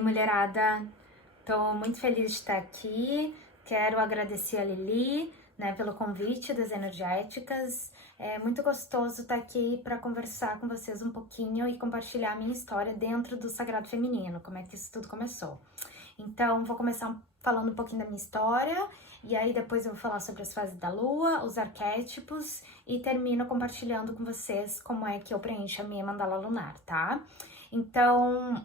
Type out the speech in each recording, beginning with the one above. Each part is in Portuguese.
Oi, mulherada. Tô muito feliz de estar aqui. Quero agradecer a Lili, né, pelo convite das Energéticas. É muito gostoso estar aqui para conversar com vocês um pouquinho e compartilhar a minha história dentro do Sagrado Feminino, como é que isso tudo começou. Então, vou começar falando um pouquinho da minha história, e aí depois eu vou falar sobre as fases da Lua, os arquétipos, e termino compartilhando com vocês como é que eu preencho a minha mandala lunar, tá? Então,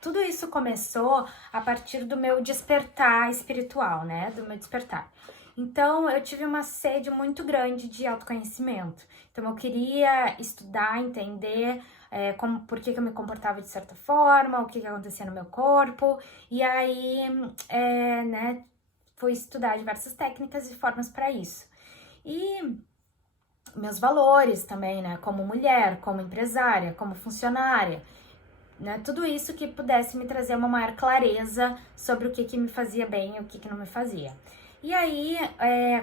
tudo isso começou a partir do meu despertar espiritual, né? Do meu despertar. Então, eu tive uma sede muito grande de autoconhecimento. Então, eu queria estudar, entender por que eu me comportava de certa forma, o que acontecia no meu corpo. E aí, né, fui estudar diversas técnicas e formas para isso. E meus valores também, né? Como mulher, como empresária, como funcionária. Né, tudo isso que pudesse me trazer uma maior clareza sobre o que me fazia bem e o que não me fazia. E aí,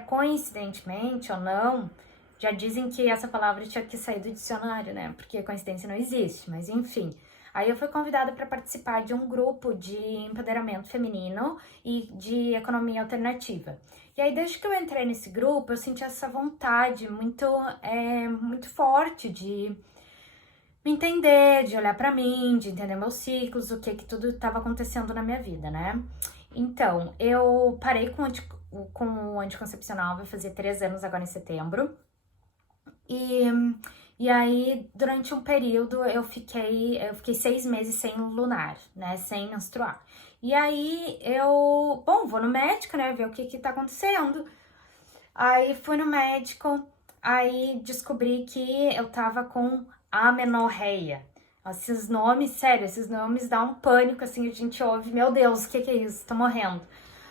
coincidentemente ou não, já dizem que essa palavra tinha que sair do dicionário, né? Porque coincidência não existe, mas enfim. Aí eu fui convidada para participar de um grupo de empoderamento feminino e de economia alternativa. E aí, desde que eu entrei nesse grupo, eu senti essa vontade muito forte de me entender, de olhar pra mim, de entender meus ciclos, o que tudo estava acontecendo na minha vida, né? Então, eu parei com o anticoncepcional, vai fazer 3 anos agora em setembro. E aí, durante um período, eu fiquei 6 meses sem lunar, né? Sem menstruar. E aí, vou no médico, né? Ver o que tá acontecendo. Aí, fui no médico, aí descobri que eu tava com amenorreia. Esses nomes, sério, esses nomes dão um pânico, assim, a gente ouve, meu Deus, o que é isso? Tô morrendo.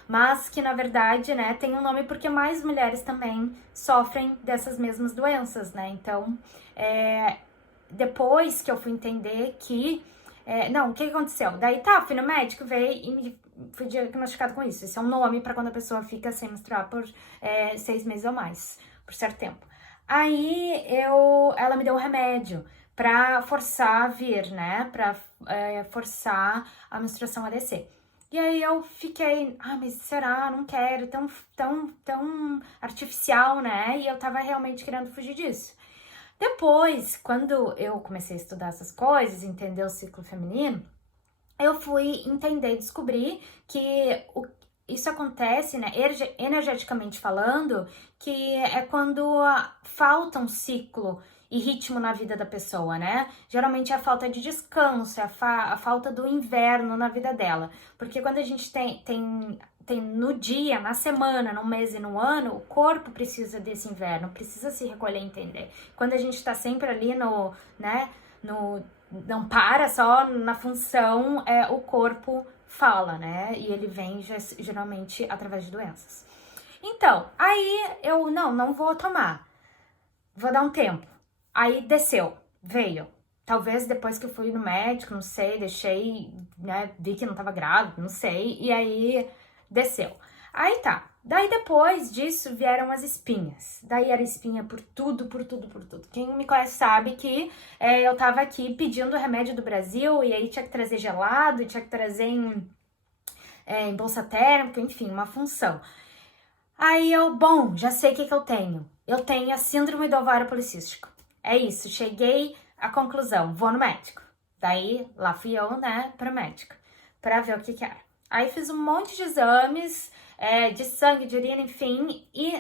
Mas que, na verdade, né, tem um nome porque mais mulheres também sofrem dessas mesmas doenças, né? Então, depois que eu fui entender que... não, o que aconteceu? Daí, fui no médico, veio e fui diagnosticado com isso. Esse é um nome para quando a pessoa fica sem menstruar por 6 meses ou mais, por certo tempo. Aí, ela me deu um remédio pra forçar a vir, né? Pra forçar a menstruação a descer. E aí eu fiquei, mas será? Não quero, tão artificial, né? E eu tava realmente querendo fugir disso. Depois, quando eu comecei a estudar essas coisas, entender o ciclo feminino, eu fui entender, descobrir que isso acontece, né, energeticamente falando, que é quando falta um ciclo e ritmo na vida da pessoa, né? Geralmente é a falta de descanso, é a falta do inverno na vida dela. Porque quando a gente tem no dia, na semana, no mês e no ano, o corpo precisa desse inverno, precisa se recolher e entender. Quando a gente tá sempre ali não para só na função, o corpo fala, né? E ele vem geralmente através de doenças. Então, aí eu não vou tomar. Vou dar um tempo. Aí desceu, veio. Talvez depois que eu fui no médico, não sei, deixei, né? Vi que não tava grávida, não sei. E aí desceu. Aí tá. Daí depois disso vieram as espinhas. Daí era espinha por tudo, por tudo, por tudo. Quem me conhece sabe que eu tava aqui pedindo remédio do Brasil e aí tinha que trazer gelado, tinha que trazer em bolsa térmica, enfim, uma função. Aí já sei o que eu tenho. Eu tenho a síndrome do ovário policístico. É isso, cheguei à conclusão, vou no médico. Daí, lá fui eu, né, pro médico, pra ver o que era. Aí fiz um monte de exames, de sangue, de urina, enfim, e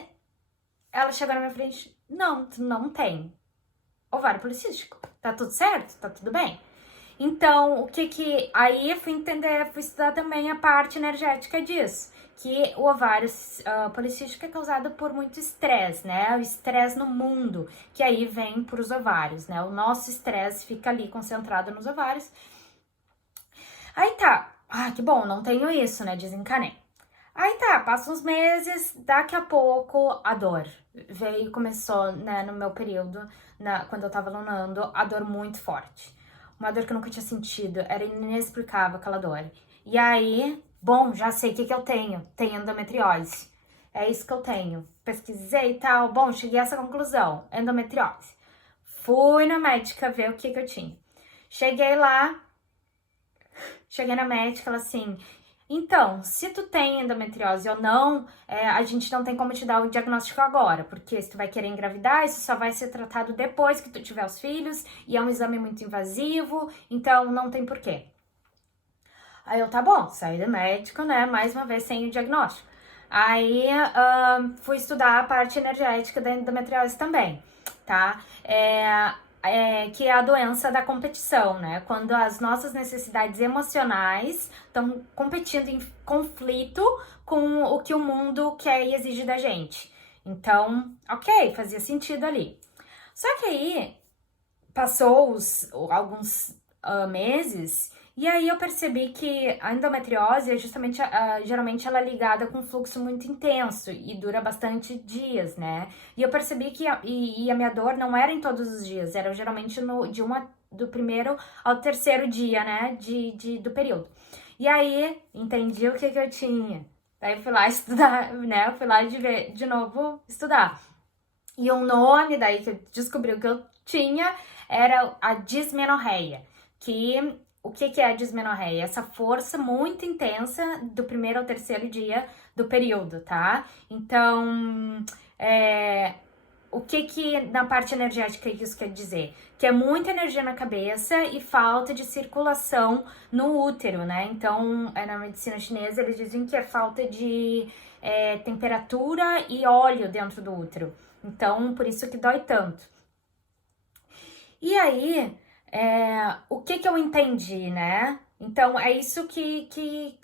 ela chegou na minha frente, não, tu não tem ovário policístico. Tá tudo certo? Tá tudo bem? Então, aí eu fui entender, fui estudar também a parte energética disso, que o ovário policístico é causado por muito estresse, né? O estresse no mundo, que aí vem para os ovários, né? O nosso estresse fica ali concentrado nos ovários. Aí tá, que bom, não tenho isso, né? Desencanei. Aí tá, passa uns meses, daqui a pouco a dor começou, né, no meu período, quando eu tava lunando, a dor muito forte. Uma dor que eu nunca tinha sentido, era inexplicável aquela dor. E aí, já sei o que eu tenho. Tenho endometriose. É isso que eu tenho. Pesquisei e tal, cheguei a essa conclusão, endometriose. Fui na médica ver o que eu tinha. Cheguei lá, Cheguei na médica, ela assim, então, se tu tem endometriose ou não, a gente não tem como te dar o diagnóstico agora, porque se tu vai querer engravidar, isso só vai ser tratado depois que tu tiver os filhos, e é um exame muito invasivo, então não tem porquê. Aí eu, tá bom, saí do médico, né, mais uma vez sem o diagnóstico. Aí fui estudar a parte energética da endometriose também, tá? Que é a doença da competição, né? Quando as nossas necessidades emocionais estão competindo em conflito com o que o mundo quer e exige da gente. Então, ok, fazia sentido ali. Só que aí passou alguns meses e aí eu percebi que a endometriose é justamente, geralmente ela é ligada com um fluxo muito intenso e dura bastante dias, né? E eu percebi que a minha dor não era em todos os dias, era geralmente do primeiro ao terceiro dia, né, do período. E aí, entendi o que eu tinha. Daí fui lá estudar, né, fui lá de novo estudar. E o nome daí que eu descobri que eu tinha era a dismenorreia, que o que é a dismenorreia? Essa força muito intensa do primeiro ao terceiro dia do período, tá? Então, o que na parte energética isso quer dizer? Que é muita energia na cabeça e falta de circulação no útero, né? Então, na medicina chinesa, eles dizem que é falta de temperatura e óleo dentro do útero. Então, por isso que dói tanto. E aí, o que eu entendi, né? Então, é isso que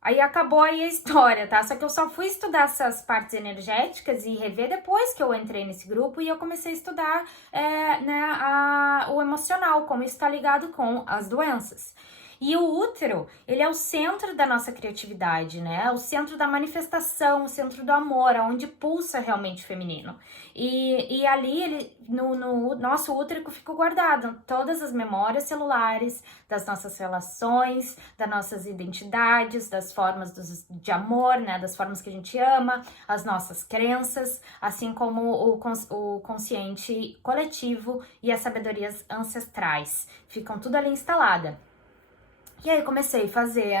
aí acabou aí a história, tá? Só que eu só fui estudar essas partes energéticas e rever depois que eu entrei nesse grupo e eu comecei a estudar né, o emocional, como isso está ligado com as doenças. E o útero, ele é o centro da nossa criatividade, né? O centro da manifestação, o centro do amor, onde pulsa realmente o feminino. E ali, no nosso útero, fica guardado todas as memórias celulares das nossas relações, das nossas identidades, das formas de amor, né? Das formas que a gente ama, as nossas crenças, assim como o consciente coletivo e as sabedorias ancestrais. Ficam tudo ali instalada. E aí comecei a fazer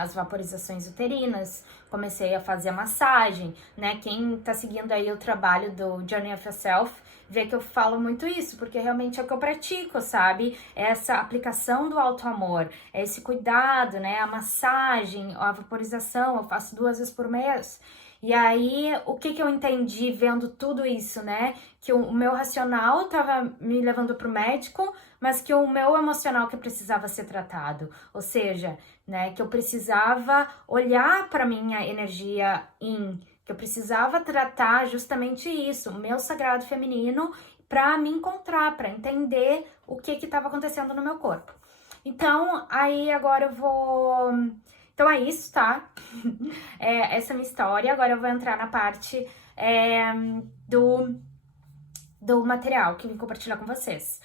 as vaporizações uterinas, comecei a fazer a massagem, né? Quem tá seguindo aí o trabalho do Journey of Yourself vê que eu falo muito isso, porque realmente é o que eu pratico, sabe? Essa aplicação do auto-amor, esse cuidado, né? A massagem, a vaporização, eu faço 2 vezes por mês. E aí, o que eu entendi vendo tudo isso, né? Que o meu racional tava me levando pro médico, mas que o meu emocional que precisava ser tratado. Ou seja, né, que eu precisava olhar para minha energia que eu precisava tratar justamente isso, o meu sagrado feminino, para me encontrar, para entender o que estava acontecendo no meu corpo. Então, aí agora eu vou. Então é isso, tá? Essa é a minha história. Agora eu vou entrar na parte do material que eu vim compartilhar com vocês.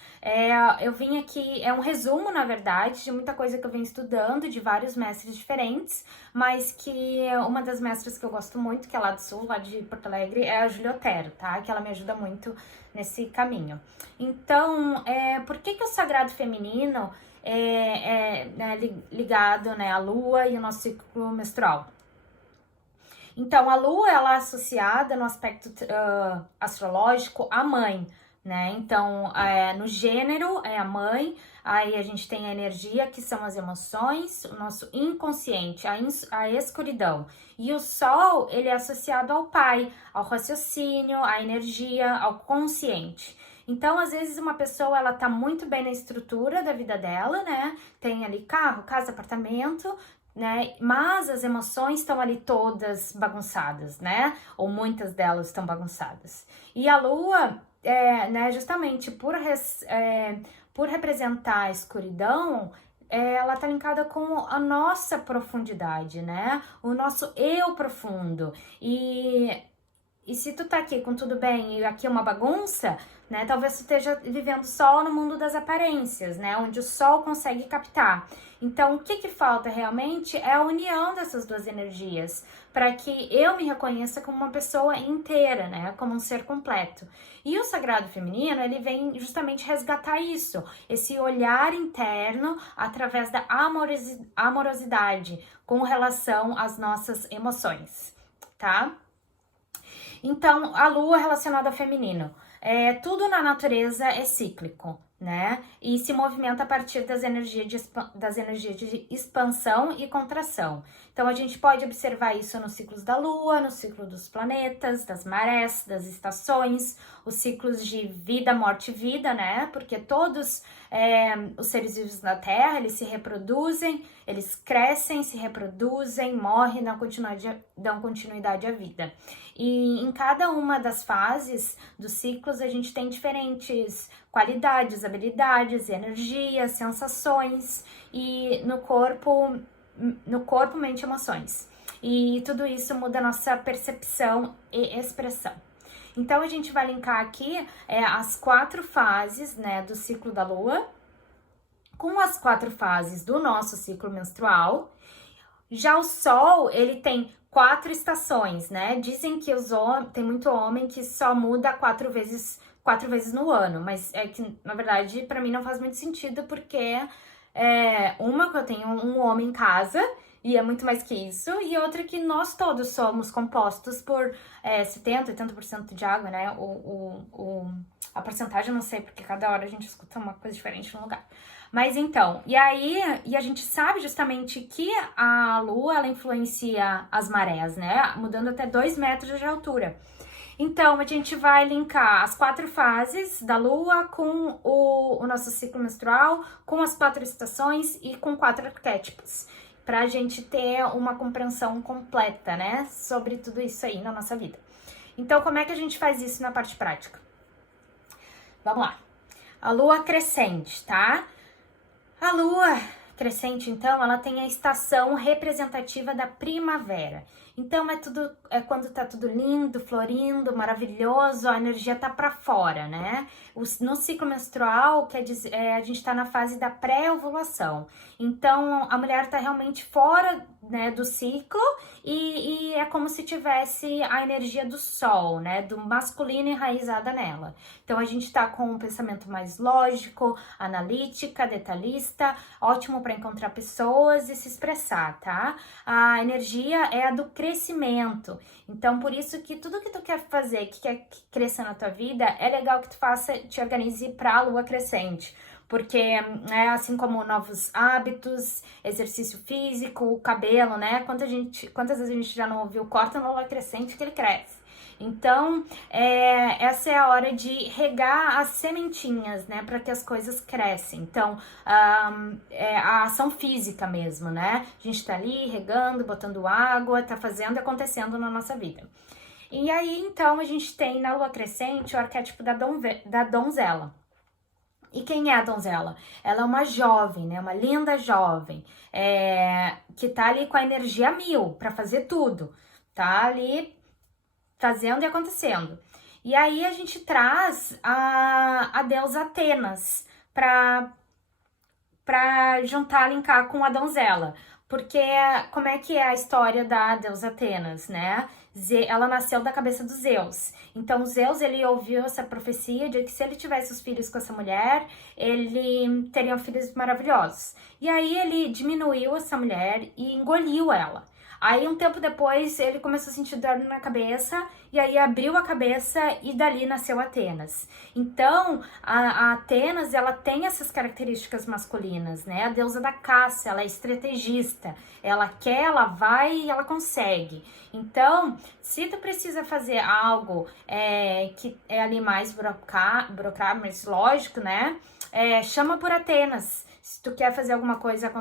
Eu vim aqui, é um resumo, na verdade, de muita coisa que eu venho estudando, de vários mestres diferentes, mas que uma das mestras que eu gosto muito, que é lá do Sul, lá de Porto Alegre, é a Julia Otero, tá? Que ela me ajuda muito nesse caminho. Então, por que o sagrado feminino né, ligado, né, à lua e ao nosso ciclo menstrual? Então, a lua, ela é associada no aspecto astrológico à mãe, né? Então, no gênero é a mãe, aí a gente tem a energia, que são as emoções, o nosso inconsciente, a escuridão. E o sol, ele é associado ao pai, ao raciocínio, à energia, ao consciente. Então, às vezes, uma pessoa, ela tá muito bem na estrutura da vida dela, né? Tem ali carro, casa, apartamento, né? Mas as emoções estão ali todas bagunçadas, né? Ou muitas delas estão bagunçadas. E a lua, né, justamente por representar a escuridão, ela tá linkada com a nossa profundidade, né? O nosso eu profundo. E se tu tá aqui com tudo bem e aqui é uma bagunça, né? Talvez tu esteja vivendo só no mundo das aparências, né? Onde o sol consegue captar. Então, o que falta realmente é a união dessas duas energias, para que eu me reconheça como uma pessoa inteira, né? Como um ser completo. E o sagrado feminino, ele vem justamente resgatar isso, esse olhar interno através da amorosidade com relação às nossas emoções, tá? Então, a lua relacionada ao feminino. Tudo na natureza é cíclico, né? E se movimenta a partir das energias de expansão e contração. Então, a gente pode observar isso nos ciclos da lua, no ciclo dos planetas, das marés, das estações, os ciclos de vida, morte e vida, né? Porque todos os seres vivos na Terra, eles se reproduzem, eles crescem, se reproduzem, morrem, dão continuidade à vida. E em cada uma das fases dos ciclos, a gente tem diferentes qualidades, habilidades, energias, sensações e no corpo, mente e emoções. E tudo isso muda a nossa percepção e expressão. Então, a gente vai linkar aqui as 4 fases, né, do ciclo da lua com as 4 fases do nosso ciclo menstrual. Já o sol, ele tem 4 estações, né? Dizem que tem muito homem que só muda 4 vezes no ano, mas é que, na verdade, para mim não faz muito sentido, porque uma que eu tenho um homem em casa, e é muito mais que isso, e outra que nós todos somos compostos por 70%, 80% de água, né? A porcentagem eu não sei, porque cada hora a gente escuta uma coisa diferente no lugar. Mas então, e a gente sabe justamente que a lua, ela influencia as marés, né? Mudando até 2 metros de altura. Então, a gente vai linkar as 4 fases da lua com o nosso ciclo menstrual, com as 4 estações e com 4 arquétipos, pra gente ter uma compreensão completa, né, sobre tudo isso aí na nossa vida. Então, como é que a gente faz isso na parte prática? Vamos lá. A lua crescente, tá? A lua crescente, então, ela tem a estação representativa da primavera. Então, é quando tá tudo lindo, florindo, maravilhoso, a energia tá pra fora, né? No ciclo menstrual, quer dizer, a gente tá na fase da pré-ovulação. Então, a mulher tá realmente fora, né, do ciclo e é como se tivesse a energia do sol, né, do masculino enraizada nela. Então, a gente tá com um pensamento mais lógico, analítica, detalhista, ótimo para encontrar pessoas e se expressar, tá? A energia é a do crescimento. Então, por isso que tudo que tu quer fazer, que quer crescer na tua vida, é legal que tu te organize para a lua crescente. Porque é assim como novos hábitos, exercício físico, o cabelo, né? Quantas vezes a gente já não ouviu, corta na lua crescente que ele cresce. Então, essa é a hora de regar as sementinhas, né, para que as coisas crescem. Então, a ação física mesmo, né? A gente tá ali regando, botando água, tá fazendo e acontecendo na nossa vida. E aí, então, a gente tem na lua crescente o arquétipo da donzela. E quem é a donzela? Ela é uma jovem, né? Uma linda jovem, que tá ali com a energia 1000 para fazer tudo. Tá ali fazendo e acontecendo. E aí a gente traz a deusa Atenas para juntar, linkar com a donzela. Porque como é que é a história da deusa Atenas, né? Ela nasceu da cabeça dos Zeus. Então, Zeus, ele ouviu essa profecia de que se ele tivesse os filhos com essa mulher, ele teria filhos maravilhosos. E aí, ele diminuiu essa mulher e engoliu ela. Aí, um tempo depois, ele começou a sentir dor na cabeça, e aí abriu a cabeça e dali nasceu Atenas. Então, a Atenas, ela tem essas características masculinas, né? A deusa da caça, ela é estrategista, ela quer, ela vai e ela consegue. Então, se tu precisa fazer algo que é ali mais burocrático, mas lógico, né? Chama por Atenas. Se tu quer fazer alguma coisa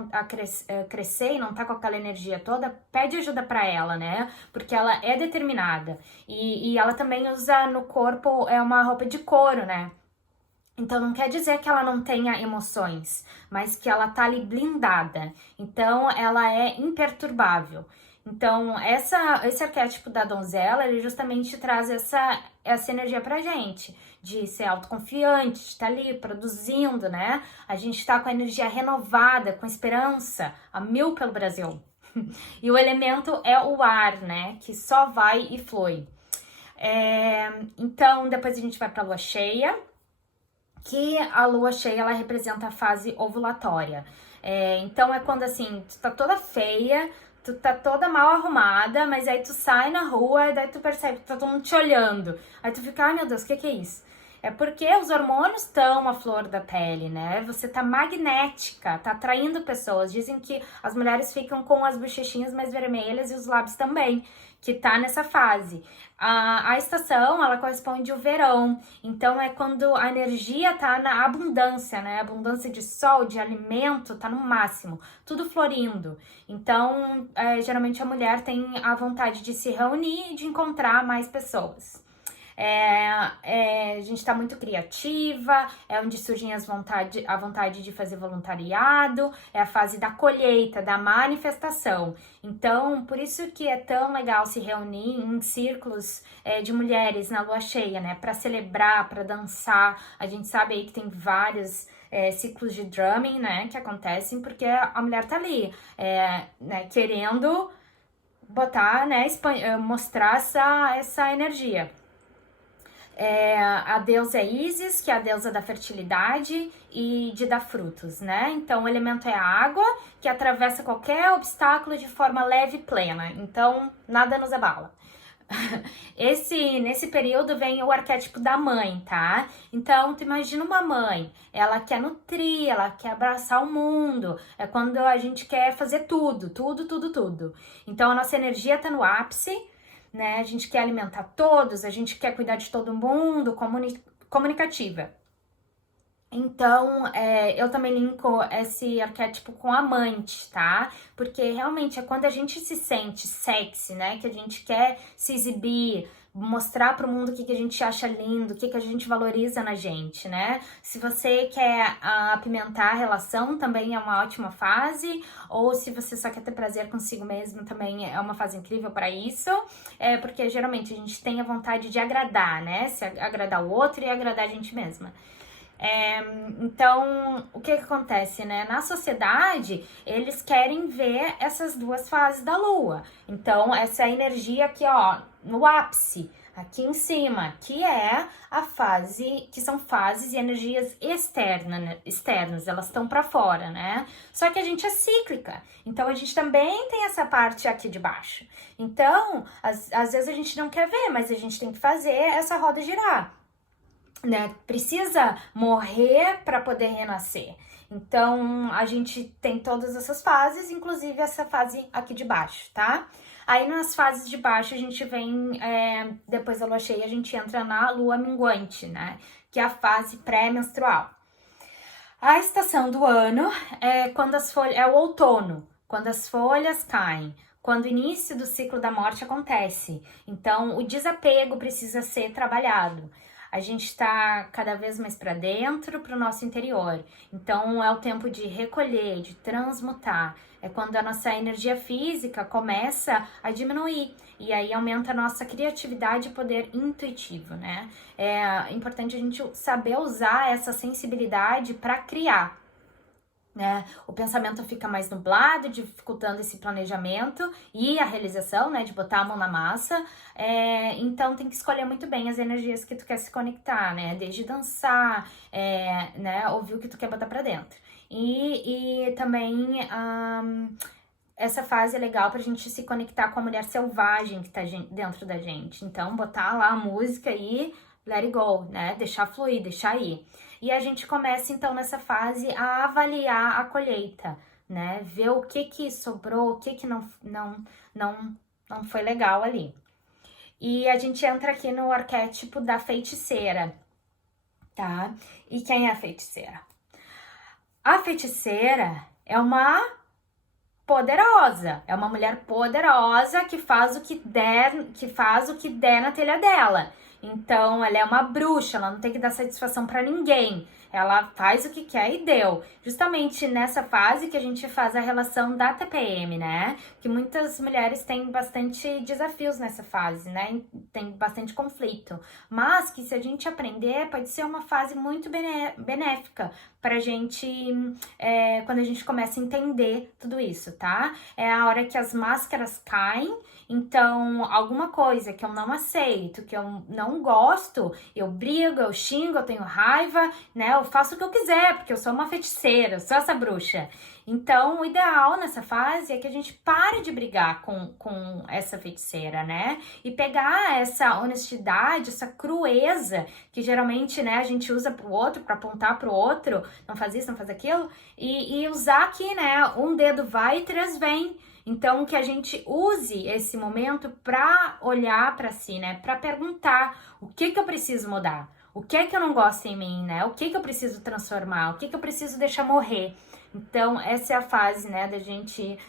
crescer e não tá com aquela energia toda, pede ajuda pra ela, né? Porque ela é determinada. E ela também usa no corpo uma roupa de couro, né? Então, não quer dizer que ela não tenha emoções, mas que ela tá ali blindada. Então, ela é imperturbável. Então, esse arquétipo da donzela, ele justamente traz essa energia pra gente, de ser autoconfiante, de estar ali produzindo, né? A gente tá com a energia renovada, com esperança, a mil pelo Brasil. E o elemento é o ar, né? Que só vai e flui. Então, depois a gente vai pra lua cheia, que a lua cheia, ela representa a fase ovulatória. Então, é quando, assim, tu tá toda feia, tu tá toda mal arrumada, mas aí tu sai na rua e daí tu percebe que tá todo mundo te olhando. Aí tu fica, ai meu Deus, o que é isso? É porque os hormônios estão à flor da pele, né? Você tá magnética, tá atraindo pessoas. Dizem que as mulheres ficam com as bochechinhas mais vermelhas e os lábios também, que tá nessa fase. A estação, ela corresponde ao verão. Então, é quando a energia tá na abundância, né? Abundância de sol, de alimento, tá no máximo. Tudo florindo. Então, geralmente a mulher tem a vontade de se reunir e de encontrar mais pessoas. A gente tá muito criativa, é onde surgem a vontade de fazer voluntariado, é a fase da colheita, da manifestação. Então, por isso que é tão legal se reunir em círculos de mulheres na lua cheia, né? Pra celebrar, pra dançar. A gente sabe aí que tem vários ciclos de drumming, né? Que acontecem porque a mulher tá ali, né, querendo botar, né? Mostrar essa energia. A deusa é Isis, que é a deusa da fertilidade e de dar frutos, né? Então, o elemento é a água, que atravessa qualquer obstáculo de forma leve e plena. Então, nada nos abala. Nesse período vem o arquétipo da mãe, tá? Então, tu imagina uma mãe, ela quer nutrir, ela quer abraçar o mundo, é quando a gente quer fazer tudo. Então, a nossa energia tá no ápice, né? A gente quer alimentar todos, a gente quer cuidar de todo mundo, comunicativa. Então, eu também linko esse arquétipo com amante, tá? Porque realmente é quando a gente se sente sexy, né? Que a gente quer se exibir, mostrar pro mundo o que a gente acha lindo, o que a gente valoriza na gente, né? Se você quer apimentar a relação, também é uma ótima fase. Ou se você só quer ter prazer consigo mesmo, também é uma fase incrível para isso. Porque geralmente a gente tem a vontade de agradar, né? Se agradar o outro e agradar a gente mesma. Então, o que acontece, né? Na sociedade, eles querem ver essas duas fases da lua. Então, essa energia aqui, ó, no ápice, aqui em cima, que é a fase, que são fases e energias externas, elas estão para fora, né? Só que a gente é cíclica, então a gente também tem essa parte aqui de baixo. Então, às vezes a gente não quer ver, mas a gente tem que fazer essa roda girar. Né? Precisa morrer para poder renascer. Então, a gente tem todas essas fases, inclusive essa fase aqui de baixo, tá? Aí, nas fases de baixo, a gente vem, depois da lua cheia, a gente entra na lua minguante, né? Que é a fase pré-menstrual. A estação do ano é quando é o outono, quando as folhas caem, quando o início do ciclo da morte acontece. Então, o desapego precisa ser trabalhado. A gente está cada vez mais para dentro, para o nosso interior. Então, é o tempo de recolher, de transmutar. É quando a nossa energia física começa a diminuir. E aí aumenta a nossa criatividade e poder intuitivo, né? É importante a gente saber usar essa sensibilidade para criar. Né? O pensamento fica mais nublado, dificultando esse planejamento e a realização, né, de botar a mão na massa. Então tem que escolher muito bem as energias que tu quer se conectar, né? Desde dançar, né, ouvir o que tu quer botar pra dentro. E também essa fase é legal pra gente se conectar com a mulher selvagem que tá dentro da gente. Então botar lá a música e let it go, né? Deixar fluir, deixar ir. E a gente começa, então, nessa fase a avaliar a colheita, né? Ver o que sobrou, o que não foi legal ali. E a gente entra aqui no arquétipo da feiticeira, tá? E quem é a feiticeira? A feiticeira é uma poderosa, é uma mulher poderosa que faz o que der na telha dela. Então, ela é uma bruxa, ela não tem que dar satisfação pra ninguém. ela faz o que quer e deu. Justamente nessa fase que a gente faz a relação da TPM, né? Que muitas mulheres têm bastante desafios nessa fase, né? Tem bastante conflito. Mas que se a gente aprender, pode ser uma fase muito benéfica pra gente, quando a gente começa a entender tudo isso, tá? É a hora que as máscaras caem. Então, alguma coisa que eu não aceito, que eu não gosto, eu brigo, eu xingo, eu tenho raiva, né? Eu faço o que eu quiser, porque eu sou uma feiticeira, eu sou essa bruxa. Então, o ideal nessa fase é que a gente pare de brigar com essa feiticeira, né? E pegar essa honestidade, essa crueza, que geralmente, né, a gente usa pro outro, pra apontar pro outro, não faz isso, não faz aquilo, e usar aqui, né, um dedo vai e três vem. Então, que a gente use esse momento para olhar para si, né? Para perguntar o que eu preciso mudar, o que é que eu não gosto em mim, né? O que eu preciso transformar, o que eu preciso deixar morrer. Então, essa é a fase, né, da gente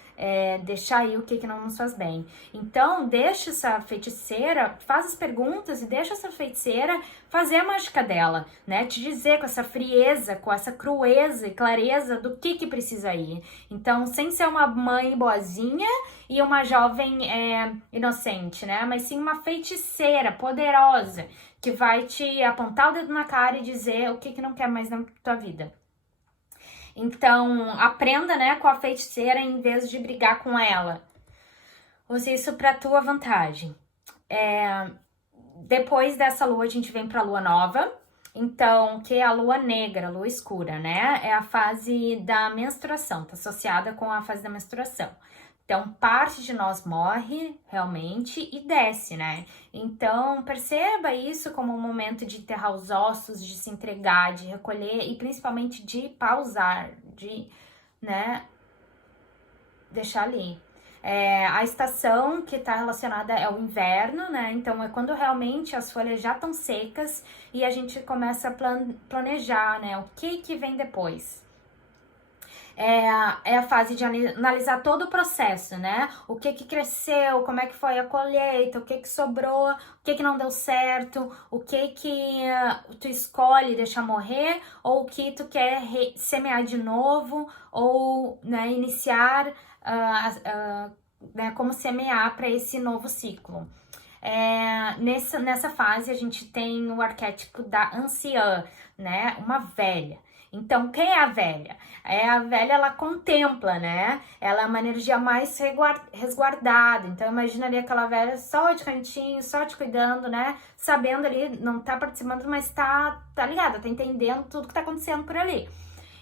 deixar aí o que não nos faz bem. Então, deixa essa feiticeira, faz as perguntas e deixa essa feiticeira fazer a mágica dela, né? Te dizer com essa frieza, com essa crueza e clareza do que precisa ir. Então, sem ser uma mãe boazinha e uma jovem inocente, né? Mas sim uma feiticeira poderosa que vai te apontar o dedo na cara e dizer o que não quer mais na tua vida. Então, aprenda, né, com a feiticeira em vez de brigar com ela. Use isso pra tua vantagem. Depois dessa lua, a gente vem pra lua nova. Então, que é a lua negra, a lua escura, né? É a fase da menstruação, tá associada com a fase da menstruação. Então, parte de nós morre realmente e desce, né? Então, perceba isso como um momento de enterrar os ossos, de se entregar, de recolher e principalmente de pausar, de, né, deixar ali. A estação que está relacionada é o inverno, né? Então, é quando realmente as folhas já estão secas e a gente começa a planejar, né? O que vem depois. É a fase de analisar todo o processo, né? O que cresceu, como é que foi a colheita, o que sobrou, o que não deu certo, o que tu escolhe deixar morrer, ou o que tu quer semear de novo, ou, né, iniciar, né, como semear para esse novo ciclo. Nessa fase a gente tem o arquétipo da anciã, né? Uma velha. Então, quem é a velha? A velha, ela contempla, né? Ela é uma energia mais resguardada. Então, imagina ali aquela velha só de cantinho, só te cuidando, né? Sabendo ali, não tá participando, mas tá ligada, tá entendendo tudo que tá acontecendo por ali.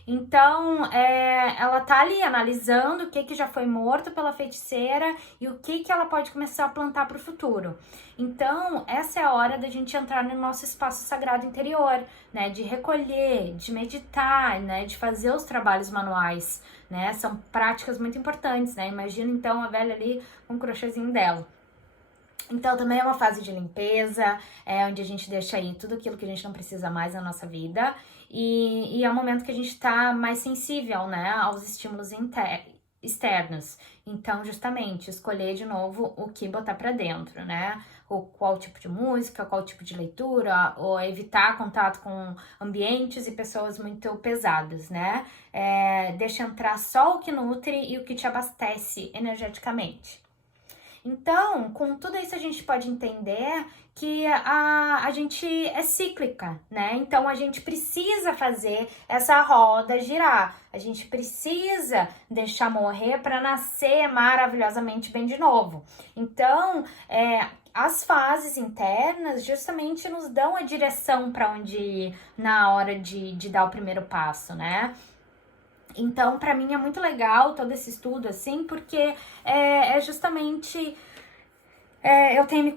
Então, ela tá ali analisando o que já foi morto pela feiticeira e o que ela pode começar a plantar para o futuro. Então, essa é a hora da gente entrar no nosso espaço sagrado interior, né? De recolher, de meditar, né? De fazer os trabalhos manuais, né? São práticas muito importantes, né? Imagina, então, a velha ali com o crochêzinho dela. Então, também é uma fase de limpeza, onde a gente deixa aí tudo aquilo que a gente não precisa mais na nossa vida. E é um momento que a gente tá mais sensível, né, aos estímulos externos. Então, justamente, escolher de novo o que botar pra dentro, né? Qual tipo de música, qual tipo de leitura, ou evitar contato com ambientes e pessoas muito pesadas, né? Deixa entrar só o que nutre e o que te abastece energeticamente. Então, com tudo isso a gente pode entender que a gente é cíclica, né? Então, a gente precisa fazer essa roda girar. A gente precisa deixar morrer para nascer maravilhosamente bem de novo. Então, as fases internas justamente nos dão a direção para onde ir na hora de dar o primeiro passo, né? Então, para mim é muito legal todo esse estudo, assim, porque é justamente eu tenho me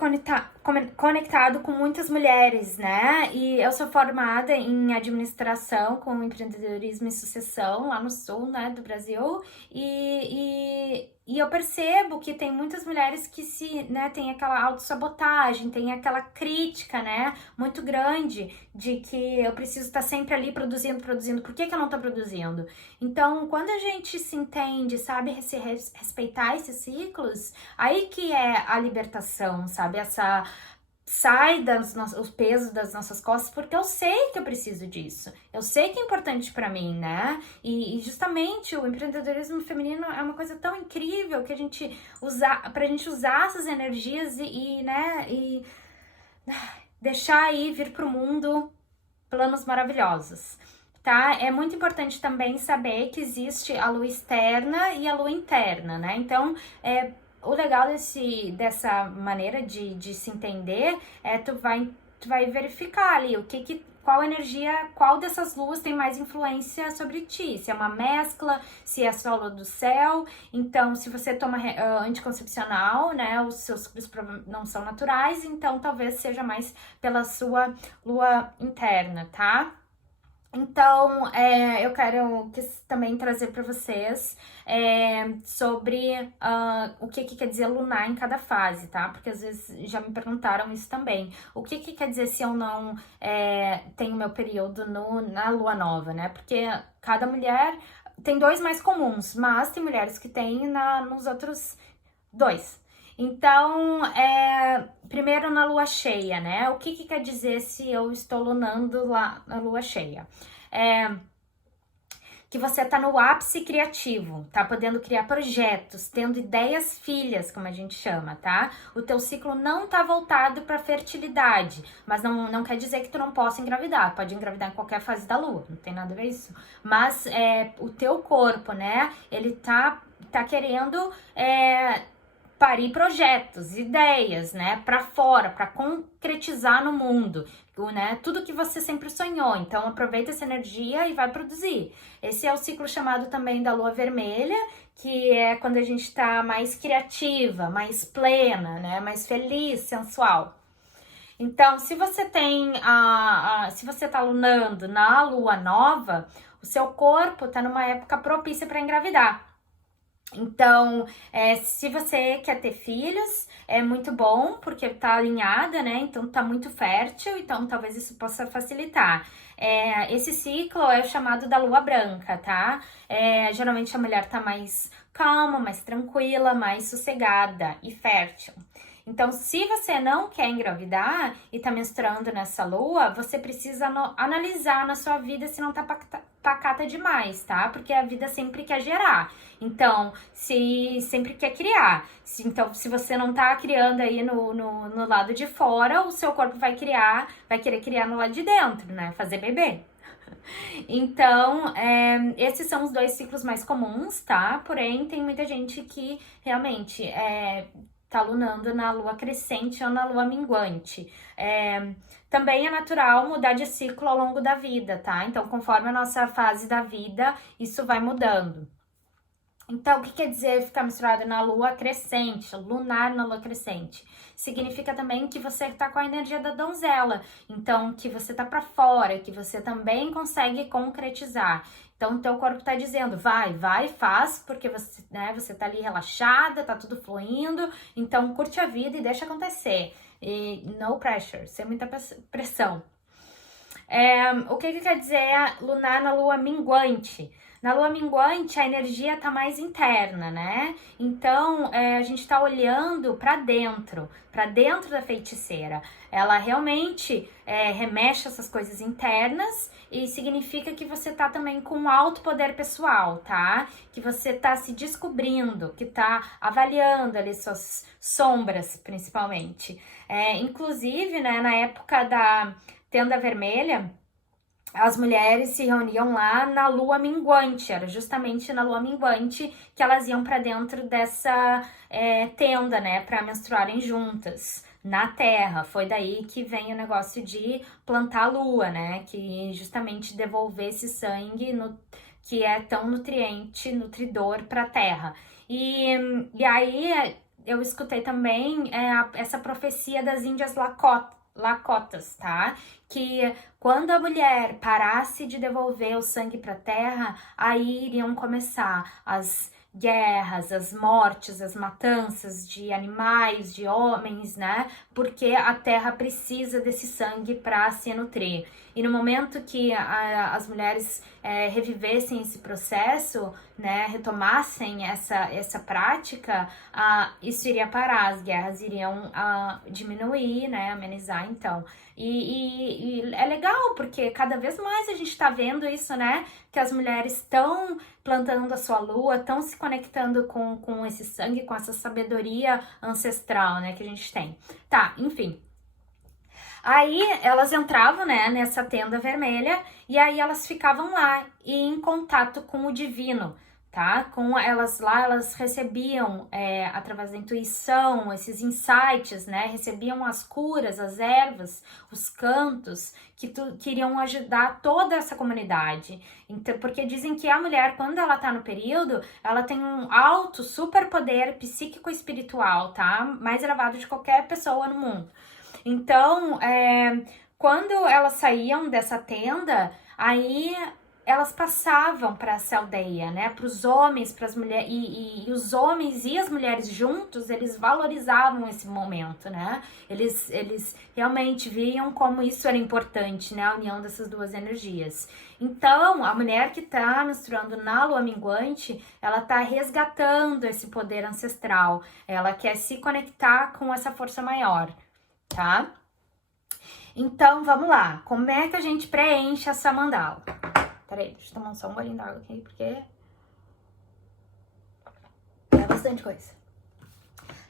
conectado com muitas mulheres, né? E eu sou formada em administração com empreendedorismo e sucessão lá no sul, né, do Brasil. E eu percebo que tem muitas mulheres que tem aquela autossabotagem, tem aquela crítica, né, muito grande de que eu preciso estar sempre ali produzindo. Por que eu não tô produzindo? Então, quando a gente se entende, sabe, se respeitar esses ciclos, aí que é a libertação, sabe? sai os pesos das nossas costas, porque eu sei que eu preciso disso. Eu sei que é importante pra mim, né? E justamente o empreendedorismo feminino é uma coisa tão incrível que a gente pra gente usar essas energias né, e deixar aí vir pro mundo planos maravilhosos. Tá? É muito importante também saber que existe a lua externa e a lua interna, né? Então, o legal dessa maneira de se entender é tu vai verificar ali qual energia, qual dessas luas tem mais influência sobre ti, se é uma mescla, se é só a lua do céu. Então, se você toma anticoncepcional, né, os seus ciclos não são naturais, então talvez seja mais pela sua lua interna, tá? Então, eu quero também trazer para vocês sobre o que quer dizer lunar em cada fase, tá? Porque às vezes já me perguntaram isso também. O que quer dizer se eu não tenho meu período na lua nova, né? Porque cada mulher tem 2 mais comuns, mas tem mulheres que têm nos outros 2. Então, primeiro na lua cheia, né? O que quer dizer se eu estou lunando lá na lua cheia? Que você tá no ápice criativo, tá podendo criar projetos, tendo ideias filhas, como a gente chama, tá? O teu ciclo não tá voltado pra fertilidade, mas não quer dizer que tu não possa engravidar, pode engravidar em qualquer fase da lua, não tem nada a ver isso. Mas o teu corpo, né, ele tá querendo parir projetos, ideias, né, para fora, para concretizar no mundo, né, tudo que você sempre sonhou. Então aproveita essa energia e vai produzir. Esse é o ciclo chamado também da lua vermelha, que é quando a gente tá mais criativa, mais plena, né, mais feliz, sensual. Então, se você tem se você tá lunando na lua nova, o seu corpo tá numa época propícia para engravidar. Então, se você quer ter filhos, é muito bom, porque tá alinhada, né? Então tá muito fértil, então talvez isso possa facilitar. Esse ciclo é o chamado da lua branca, tá? Geralmente a mulher tá mais calma, mais tranquila, mais sossegada e fértil. Então, se você não quer engravidar e tá menstruando nessa lua, você precisa analisar na sua vida se não tá pacata demais, tá? Porque a vida sempre quer gerar. Então, se sempre quer criar. Então, se você não tá criando aí no lado de fora, o seu corpo vai querer criar no lado de dentro, né? Fazer bebê. Então, esses são os 2 ciclos mais comuns, tá? Porém, tem muita gente que realmente tá lunando na lua crescente ou na lua minguante. Também é natural mudar de ciclo ao longo da vida, tá? Então, conforme a nossa fase da vida, isso vai mudando. Então, o que quer dizer ficar misturado na lua crescente, lunar na lua crescente? Significa também que você tá com a energia da donzela, então que você tá para fora, que você também consegue concretizar. Então, o teu corpo tá dizendo, vai, faz, porque você, né, você tá ali relaxada, tá tudo fluindo, então curte a vida e deixa acontecer. E no pressure, sem muita pressão. O que quer dizer lunar na lua minguante? Na lua minguante, a energia tá mais interna, né? Então, a gente tá olhando para dentro da feiticeira. Ela realmente remexe essas coisas internas e significa que você tá também com um alto poder pessoal, tá? Que você tá se descobrindo, que tá avaliando ali suas sombras, principalmente. Inclusive, né, na época da Tenda Vermelha, as mulheres se reuniam lá na lua minguante, era justamente na lua minguante que elas iam para dentro dessa tenda, né, para menstruarem juntas na terra. Foi daí que vem o negócio de plantar a lua, né, que justamente devolver esse sangue que é tão nutridor para a terra. E aí eu escutei também essa profecia das Índias Lakotas, tá? Que quando a mulher parasse de devolver o sangue para a terra, aí iriam começar as guerras, as mortes, as matanças de animais, de homens, né? Porque a terra precisa desse sangue para se nutrir. E no momento que as mulheres revivessem esse processo, né, retomassem essa prática, isso iria parar, as guerras iriam diminuir, né, amenizar, então. E é legal, porque cada vez mais a gente tá vendo isso, né, que as mulheres estão plantando a sua lua, estão se conectando com esse sangue, com essa sabedoria ancestral, né, que a gente tem. Tá, enfim. Aí elas entravam, né, nessa tenda vermelha e aí elas ficavam lá e em contato com o divino, tá? Com elas lá, elas recebiam através da intuição, esses insights, né? Recebiam as curas, as ervas, os cantos que iriam ajudar toda essa comunidade. Então, porque dizem que a mulher, quando ela tá no período, ela tem um alto superpoder psíquico espiritual, tá? Mais elevado de qualquer pessoa no mundo. Então, quando elas saíam dessa tenda, aí elas passavam para essa aldeia, né? Para os homens, para as mulheres, e os homens e as mulheres juntos, eles valorizavam esse momento, né? Eles realmente viam como isso era importante, né? A união dessas duas energias. Então, a mulher que tá menstruando na lua minguante, ela tá resgatando esse poder ancestral, ela quer se conectar com essa força maior, tá? Então, vamos lá. Como é que a gente preenche essa mandala? Peraí, deixa eu tomar só um golinho d'água aqui, porque é bastante coisa.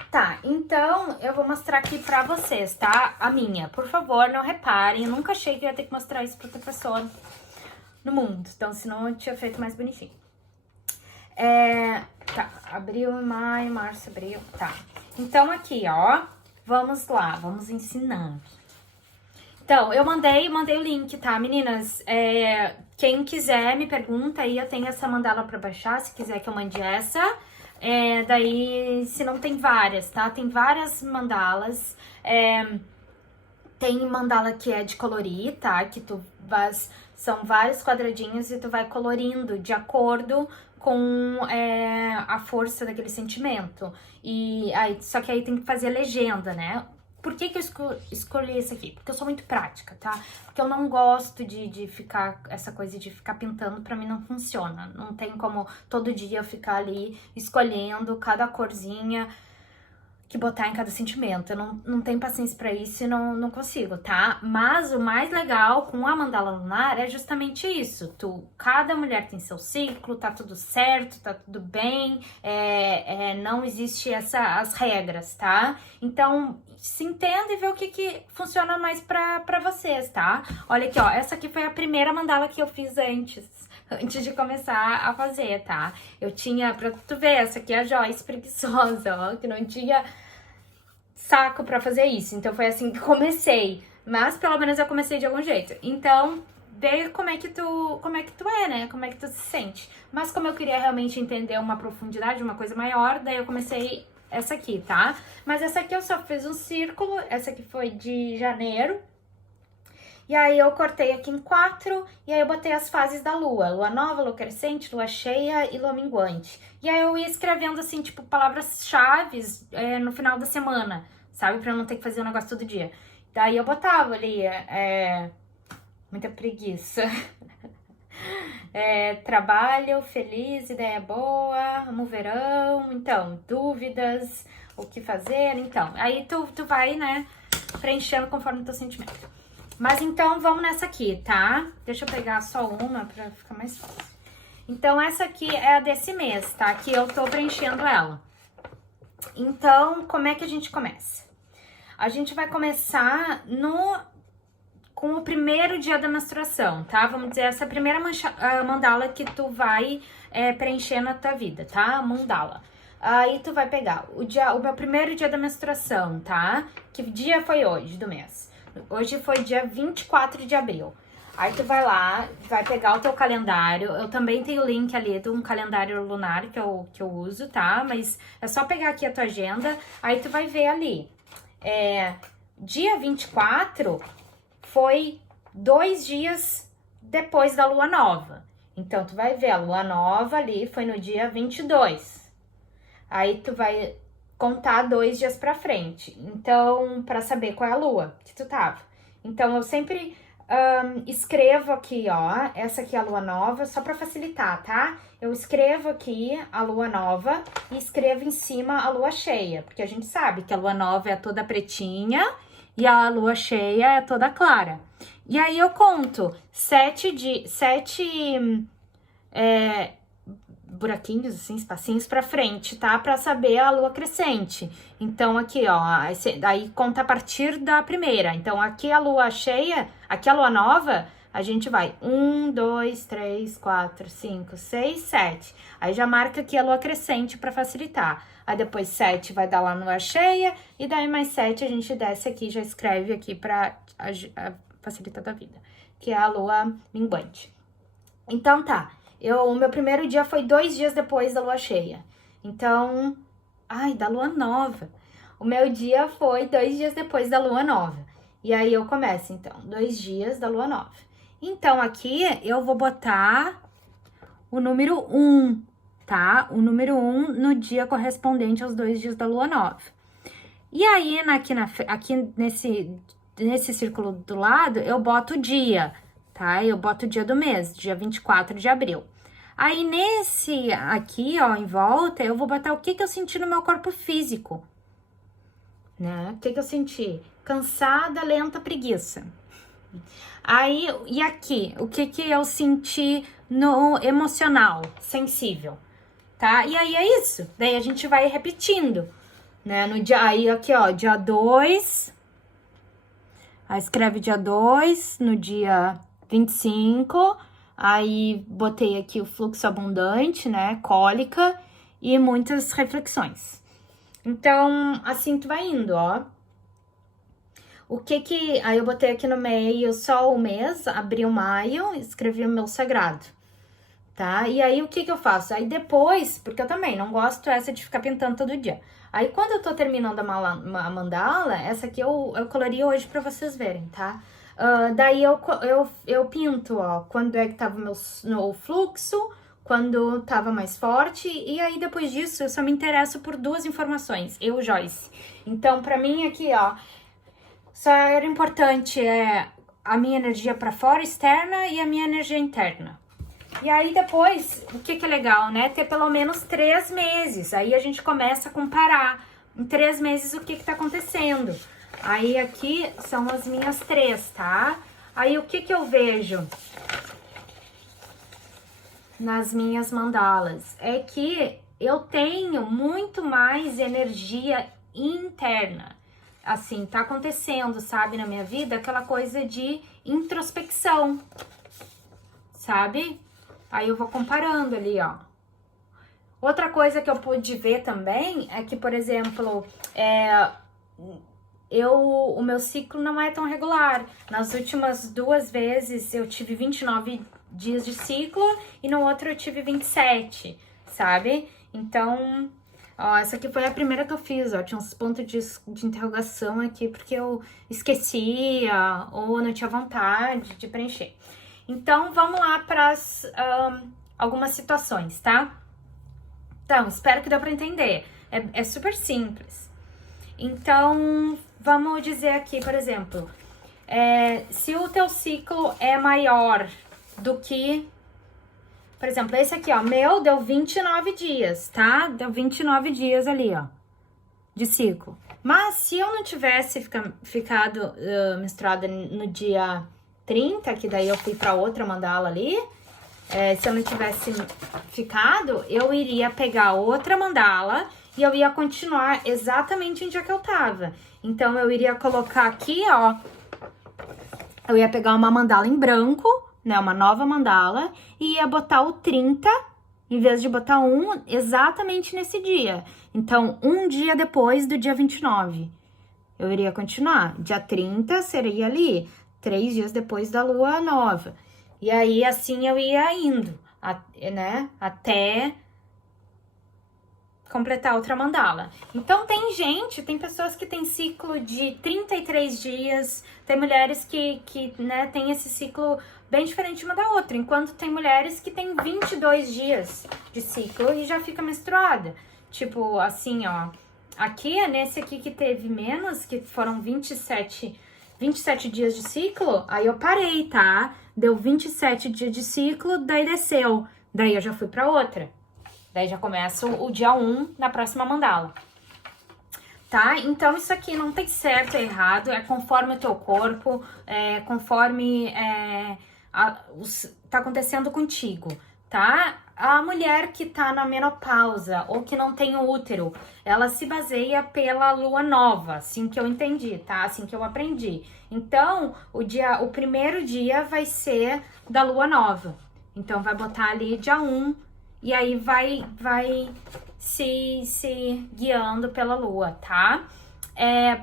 Tá, então eu vou mostrar aqui pra vocês, tá? A minha. Por favor, não reparem. Eu nunca achei que eu ia ter que mostrar isso pra outra pessoa no mundo. Então, senão eu tinha feito mais bonitinho. Tá, abril, maio, março, abril. Tá. Então, aqui, ó. Vamos lá, vamos ensinando. Então, eu mandei o link, tá, meninas? Quem quiser me pergunta aí, eu tenho essa mandala pra baixar, se quiser que eu mande essa. Daí, se não tem várias, tá? Tem várias mandalas. Tem mandala que é de colorir, tá? Que são vários quadradinhos e tu vai colorindo de acordo com a força daquele sentimento. E aí, só que aí tem que fazer legenda, né? Por que eu escolhi esse aqui? Porque eu sou muito prática, tá? Porque eu não gosto de ficar, essa coisa de ficar pintando, pra mim não funciona. Não tem como todo dia eu ficar ali escolhendo cada corzinha que botar em cada sentimento. Eu não tenho paciência pra isso e não consigo, tá? Mas o mais legal com a mandala lunar é justamente isso. Cada mulher tem seu ciclo, tá tudo certo, tá tudo bem, não existe as regras, tá? Então, se entenda e vê o que funciona mais pra vocês, tá? Olha aqui, ó, essa aqui foi a primeira mandala que eu fiz antes de começar a fazer, tá? Eu tinha, pra tu ver, essa aqui é a Joyce preguiçosa, ó, que não tinha saco pra fazer isso. Então foi assim que comecei, mas pelo menos eu comecei de algum jeito. Então, vê como é que tu é, né? Como é que tu se sente. Mas como eu queria realmente entender uma profundidade, uma coisa maior, daí eu comecei essa aqui, tá? Mas essa aqui eu só fiz um círculo, essa aqui foi de janeiro. E aí eu cortei aqui em 4, e aí eu botei as fases da lua. Lua nova, lua crescente, lua cheia e lua minguante. E aí eu ia escrevendo assim, tipo, palavras-chave no final da semana, sabe? Pra eu não ter que fazer o negócio todo dia. Daí eu botava ali, muita preguiça. Trabalho, feliz, ideia boa, amo verão, então, dúvidas, o que fazer, então. Aí tu vai, né, preenchendo conforme o teu sentimento. Mas então, vamos nessa aqui, tá? Deixa eu pegar só uma pra ficar mais fácil. Então, essa aqui é a desse mês, tá? Que eu tô preenchendo ela. Então, como é que a gente começa? A gente vai começar com o primeiro dia da menstruação, tá? Vamos dizer, essa primeira mandala que tu vai preencher na tua vida, tá? Mandala. Aí tu vai pegar o meu primeiro dia da menstruação, tá? Que dia foi hoje do mês? Hoje foi dia 24 de abril. Aí tu vai lá, vai pegar o teu calendário. Eu também tenho o link ali de um calendário lunar que eu uso, tá? Mas é só pegar aqui a tua agenda. Aí tu vai ver ali. Dia 24 foi 2 dias depois da lua nova. Então, tu vai ver, a lua nova ali foi no dia 22. Aí tu vai contar 2 dias pra frente. Então, pra saber qual é a lua que tu tava. Então, eu sempre escrevo aqui, ó, essa aqui é a lua nova, só pra facilitar, tá? Eu escrevo aqui a lua nova e escrevo em cima a lua cheia, porque a gente sabe que a lua nova é toda pretinha e a lua cheia é toda clara. E aí eu conto 7 buraquinhos, assim, espacinhos pra frente, tá? Pra saber a lua crescente. Então, aqui, ó, aí conta a partir da primeira. Então, aqui a lua cheia, aqui a lua nova, a gente vai 1, 2, 3, 4, 5, 6, 7. Aí já marca aqui a lua crescente pra facilitar. Aí depois 7 vai dar lá na lua cheia, e daí mais 7 a gente desce aqui, já escreve aqui pra facilitar a vida, que é a lua minguante. Então, tá. O meu primeiro dia foi 2 dias depois da lua cheia. Então, da lua nova. O meu dia foi 2 dias depois da lua nova. E aí eu começo, então, 2 dias da lua nova. Então, aqui eu vou botar o número 1, tá? O número 1 no dia correspondente aos 2 dias da lua nova. E aí, aqui nesse círculo do lado, eu boto o dia, tá? Eu boto o dia do mês, dia 24 de abril. Aí, nesse aqui, ó, em volta, eu vou botar o que eu senti no meu corpo físico, né? O que eu senti? Cansada, lenta, preguiça. Aí, e aqui, o que eu senti no emocional, sensível, tá? E aí é isso. Daí a gente vai repetindo, né? No dia, aí aqui, ó, dia 2. Aí escreve dia 2, no dia 25. Aí botei aqui o fluxo abundante, né? Cólica e muitas reflexões. Então, assim tu vai indo, ó. Aí eu botei aqui no meio só o mês, abril, maio, escrevi o meu sagrado, tá? E aí o que eu faço? Aí depois, porque eu também não gosto essa de ficar pintando todo dia. Aí quando eu tô terminando a mandala, essa aqui eu colori hoje pra vocês verem, tá? Daí eu pinto, ó, quando é que tava no fluxo, quando tava mais forte, e aí depois disso eu só me interesso por 2 informações, eu, Joyce. Então, pra mim aqui, ó, só era importante a minha energia pra fora, externa, e a minha energia interna. E aí depois, o que é legal, né? Ter pelo menos 3 meses, aí a gente começa a comparar em 3 meses o que tá acontecendo. Aí aqui são as minhas 3, tá? Aí o que eu vejo nas minhas mandalas é que eu tenho muito mais energia interna. Assim, tá acontecendo, sabe, na minha vida, aquela coisa de introspecção, sabe? Aí eu vou comparando ali, ó. Outra coisa que eu pude ver também é que, por exemplo, o meu ciclo não é tão regular. Nas últimas 2 vezes eu tive 29 dias de ciclo e no outro eu tive 27, sabe? Então, ó, essa aqui foi a primeira que eu fiz, ó. Tinha uns pontos de interrogação aqui porque eu esquecia ou não tinha vontade de preencher. Então, vamos lá para algumas situações, tá? Então, espero que dê pra entender. É super simples. Então, vamos dizer aqui, por exemplo, se o teu ciclo é maior do que... Por exemplo, esse aqui, ó, meu deu 29 dias, tá? Deu 29 dias ali, ó, de ciclo. Mas se eu não tivesse ficado menstruada no dia 30, que daí eu fui pra outra mandala ali, se eu não tivesse ficado, eu iria pegar outra mandala e eu ia continuar exatamente onde é que eu tava. Então, eu iria colocar aqui, ó, eu ia pegar uma mandala em branco, né, uma nova mandala, e ia botar o 30, em vez de botar 1, exatamente nesse dia. Então, um dia depois do dia 29, eu iria continuar. Dia 30 seria ali, 3 dias depois da lua nova. E aí, assim, eu ia indo, né, até completar outra mandala. Então, tem pessoas que têm ciclo de 33 dias, tem mulheres que né, tem esse ciclo bem diferente uma da outra, enquanto tem mulheres que têm 22 dias de ciclo e já fica menstruada. Tipo, assim, ó, aqui, nesse aqui que teve menos, que foram 27 27 dias de ciclo, aí eu parei, tá? Deu 27 dias de ciclo, daí desceu. Daí eu já fui pra outra. Daí já começa o dia 1 na próxima mandala. Tá? Então, isso aqui não tem certo e errado, é conforme o teu corpo, conforme tá acontecendo contigo, tá? A mulher que tá na menopausa ou que não tem útero, ela se baseia pela lua nova, assim que eu entendi, tá? Assim que eu aprendi. Então, o primeiro dia vai ser da lua nova. Então, vai botar ali dia 1 e aí vai se guiando pela lua, tá?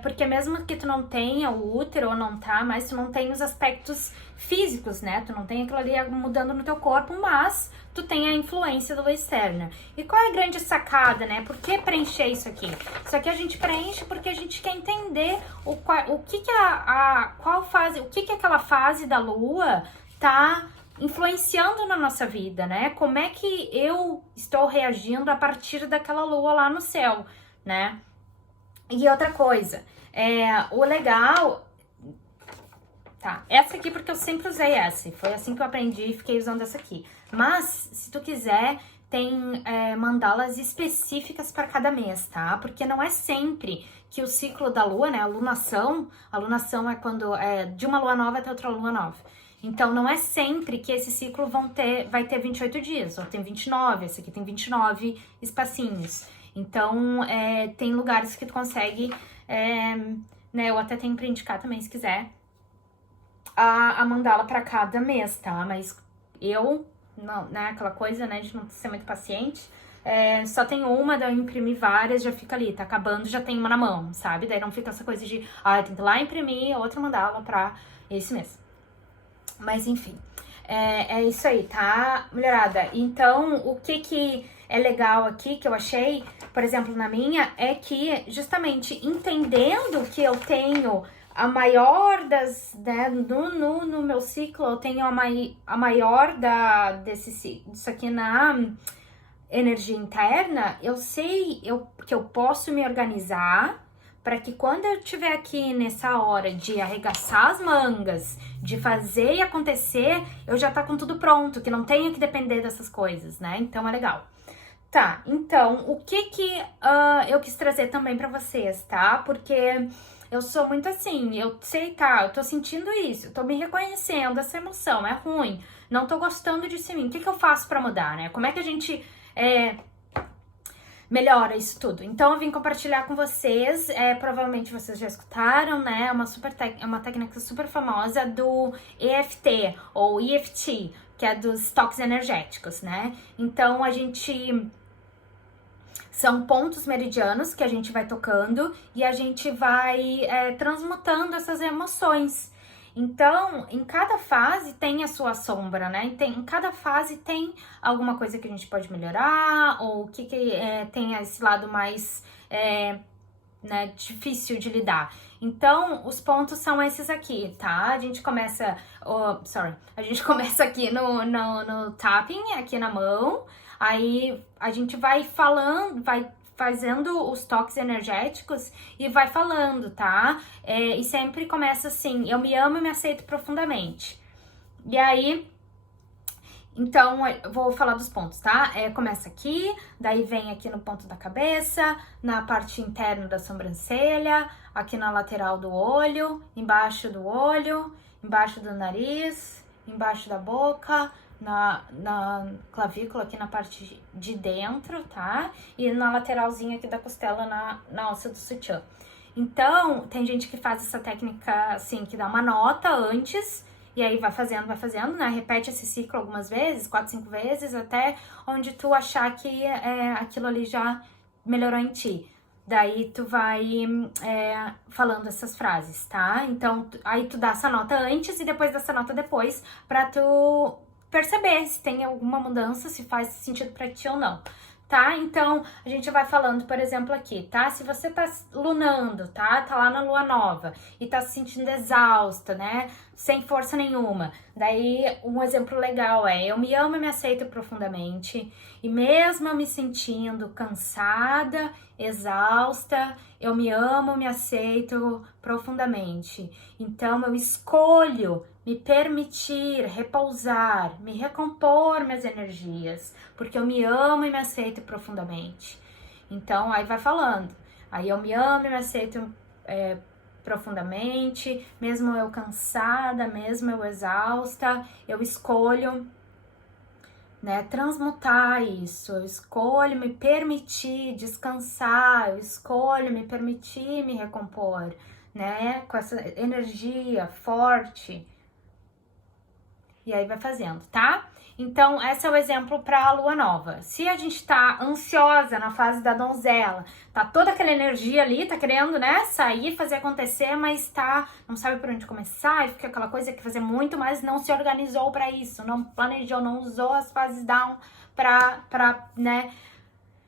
Porque mesmo que tu não tenha o útero ou não tá, mas tu não tem os aspectos físicos, né? Tu não tem aquilo ali mudando no teu corpo, mas tu tem a influência da lua externa. E qual é a grande sacada, né? Por que preencher isso aqui? Isso aqui a gente preenche porque a gente quer entender o que aquela fase da lua tá influenciando na nossa vida, né? Como é que eu estou reagindo a partir daquela lua lá no céu, né? E outra coisa, o legal... Tá, essa aqui porque eu sempre usei essa, foi assim que eu aprendi e fiquei usando essa aqui. Mas, se tu quiser, tem mandalas específicas para cada mês, tá? Porque não é sempre que o ciclo da lua, né, a lunação é quando de uma lua nova até outra lua nova. Então, não é sempre que esse ciclo vai ter 28 dias, ou tem 29, esse aqui tem 29 espacinhos. Então, tem lugares que tu consegue, né, eu até tenho pra indicar também, se quiser, a mandala pra cada mês, tá? Mas eu, não, né, aquela coisa, né, de não ser muito paciente, só tem uma, daí eu imprimi várias, já fica ali, tá acabando, já tem uma na mão, sabe? Daí não fica essa coisa de, tem que ir lá imprimir outra mandala pra esse mês. Mas enfim, é isso aí, tá, mulherada? Então, o que é legal aqui, que eu achei, por exemplo, na minha, é que justamente entendendo que eu tenho a maior das, né, no meu ciclo, eu tenho a maior disso aqui na energia interna, eu sei que eu posso me organizar para que quando eu estiver aqui nessa hora de arregaçar as mangas, de fazer e acontecer, eu já tá com tudo pronto, que não tenho que depender dessas coisas, né? Então é legal. Tá, então, o que eu quis trazer também pra vocês, tá? Porque eu sou muito assim, eu sei, tá, eu tô sentindo isso, eu tô me reconhecendo essa emoção, é ruim, não tô gostando disso em mim, o que eu faço pra mudar, né? Como é que a gente melhora isso tudo? Então eu vim compartilhar com vocês, provavelmente vocês já escutaram, né? É uma técnica super famosa do EFT, ou EFT, que é dos toques energéticos, né? Então são pontos meridianos que a gente vai tocando e a gente vai transmutando essas emoções. Então, em cada fase tem a sua sombra, né? Em cada fase tem alguma coisa que a gente pode melhorar, ou que tem esse lado mais né, difícil de lidar. Então, os pontos são esses aqui, tá? A gente começa... a gente começa aqui no tapping, aqui na mão. Aí, a gente vai falando, vai fazendo os toques energéticos e vai falando, tá? E sempre começa assim, eu me amo e me aceito profundamente. E aí... Então, eu vou falar dos pontos, tá? Começa aqui, daí vem aqui no ponto da cabeça, na parte interna da sobrancelha, aqui na lateral do olho, embaixo do olho, embaixo do nariz, embaixo da boca, na clavícula, aqui na parte de dentro, tá? E na lateralzinha aqui da costela, na alça do sutiã. Então, tem gente que faz essa técnica, assim, que dá uma nota antes... E aí vai fazendo, né? Repete esse ciclo algumas vezes, 4, 5 vezes, até onde tu achar que aquilo ali já melhorou em ti. Daí tu vai falando essas frases, tá? Então, aí tu dá essa nota antes e depois dessa nota depois, pra tu perceber se tem alguma mudança, se faz sentido pra ti ou não, tá? Então, a gente vai falando, por exemplo, aqui, tá? Se você tá lunando, tá? Tá lá na lua nova e tá se sentindo exausta, né? Sem força nenhuma. Daí, um exemplo legal é: eu me amo e me aceito profundamente, e mesmo eu me sentindo cansada, exausta, eu me amo, me aceito profundamente. Então, eu escolho me permitir repousar, me recompor minhas energias, porque eu me amo e me aceito profundamente. Então, aí vai falando. Aí eu me amo e me aceito profundamente, mesmo eu cansada, mesmo eu exausta, eu escolho, né, transmutar isso. Eu escolho me permitir descansar, eu escolho me permitir me recompor, né, com essa energia forte. E aí vai fazendo, tá? Então, esse é o exemplo para a lua nova. Se a gente tá ansiosa na fase da donzela, tá toda aquela energia ali, tá querendo, né, sair, fazer acontecer, mas não sabe por onde começar, e fica aquela coisa que fazer muito, mas não se organizou para isso, não planejou, não usou as fases down pra né,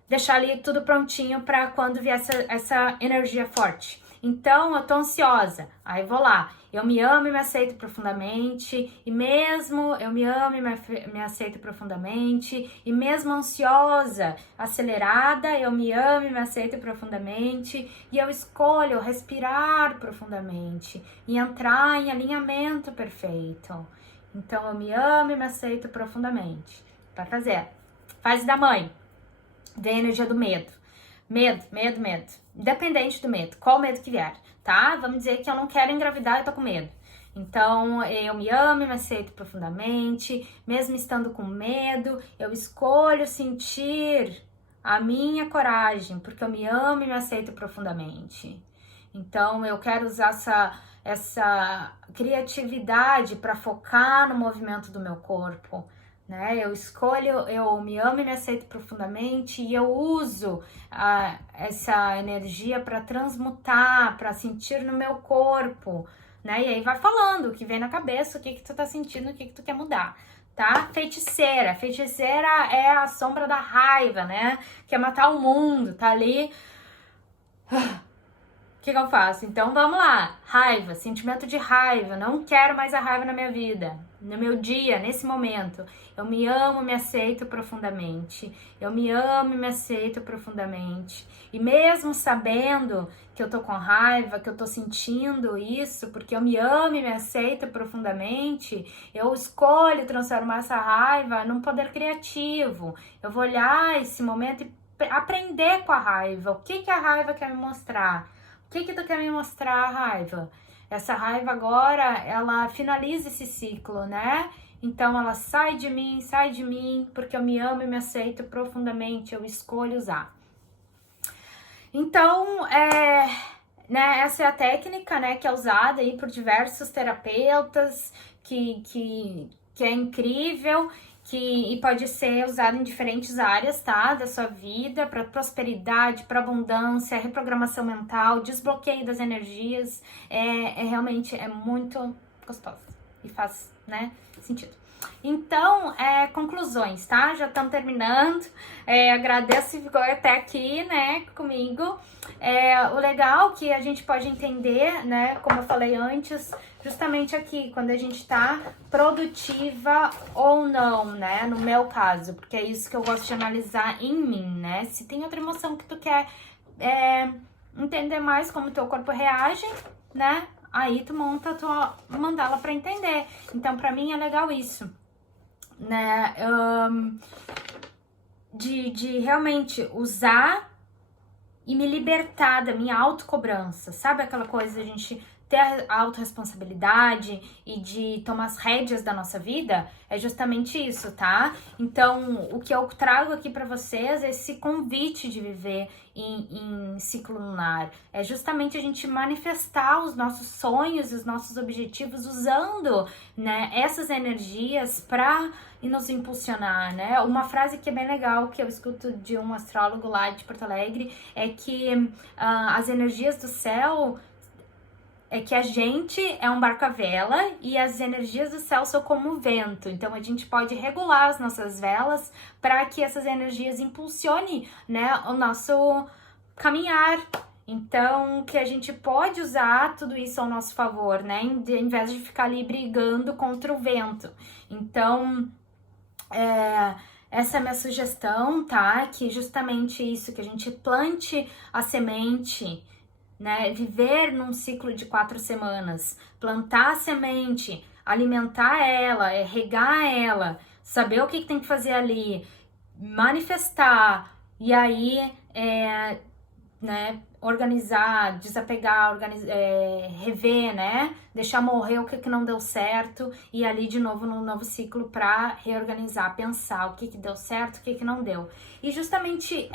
deixar ali tudo prontinho para quando vier essa energia forte. Então, eu tô ansiosa, aí vou lá, eu me amo e me aceito profundamente, e mesmo eu me amo e me aceito profundamente, e mesmo ansiosa, acelerada, eu me amo e me aceito profundamente, e eu escolho respirar profundamente, e entrar em alinhamento perfeito. Então, eu me amo e me aceito profundamente. Vai fazer. Fase da mãe. Vem a energia do medo. Medo. Independente do medo, qual medo que vier, tá? Vamos dizer que eu não quero engravidar e tô com medo. Então, eu me amo e me aceito profundamente, mesmo estando com medo, eu escolho sentir a minha coragem, porque eu me amo e me aceito profundamente. Então, eu quero usar essa criatividade para focar no movimento do meu corpo, né? Eu escolho, eu me amo e me aceito profundamente, e eu uso essa energia para transmutar, para sentir no meu corpo, né? E aí vai falando o que vem na cabeça, o que tu tá sentindo, o que tu quer mudar, tá? Feiticeira é a sombra da raiva, né? Quer matar o mundo, tá ali. O que eu faço? Então vamos lá, raiva, sentimento de raiva, não quero mais a raiva na minha vida, no meu dia, nesse momento. Eu me amo, me aceito profundamente, eu me amo e me aceito profundamente. E mesmo sabendo que eu tô com raiva, que eu tô sentindo isso, porque eu me amo e me aceito profundamente, eu escolho transformar essa raiva num poder criativo. Eu vou olhar esse momento e aprender com a raiva, o que a raiva quer me mostrar. O que tu quer me mostrar, raiva? Essa raiva agora, ela finaliza esse ciclo, né? Então ela sai de mim, porque eu me amo e me aceito profundamente, eu escolho usar. Então, né, essa é a técnica, né, que é usada aí por diversos terapeutas, que é incrível, e pode ser usado em diferentes áreas, tá? Da sua vida, para prosperidade, para abundância, reprogramação mental, desbloqueio das energias. Realmente muito gostoso e faz, né, sentido. Então, conclusões, tá? Já estamos terminando. Agradeço se ficou até aqui, né, comigo. O legal que a gente pode entender, né, como eu falei antes, justamente aqui, quando a gente tá produtiva ou não, né, no meu caso, porque é isso que eu gosto de analisar em mim, né? Se tem outra emoção que tu quer entender mais como teu corpo reage, né? Aí tu monta a tua mandala para entender. Então, para mim é legal isso, né? De realmente usar e me libertar da minha autocobrança. Sabe aquela coisa de a gente ter a autorresponsabilidade e de tomar as rédeas da nossa vida? É justamente isso, tá? Então, o que eu trago aqui pra vocês é esse convite de viver em ciclo lunar. É justamente a gente manifestar os nossos sonhos e os nossos objetivos usando, né, essas energias pra nos impulsionar, né? Uma frase que é bem legal, que eu escuto de um astrólogo lá de Porto Alegre, é que as energias do céu é que a gente é um barco à vela e as energias do céu são como o vento. Então a gente pode regular as nossas velas para que essas energias impulsionem, né, o nosso caminhar. Então, que a gente pode usar tudo isso ao nosso favor, né, em vez de ficar ali brigando contra o vento. Então, essa é a minha sugestão, tá? Que justamente isso, que a gente plante a semente, né? Viver num ciclo de 4 semanas, plantar a semente, alimentar ela, regar ela, saber o que tem que fazer ali, manifestar, e aí, né, organizar, desapegar, rever, né, deixar morrer o que não deu certo e ali de novo no novo ciclo para reorganizar, pensar o que deu certo, o que não deu. E justamente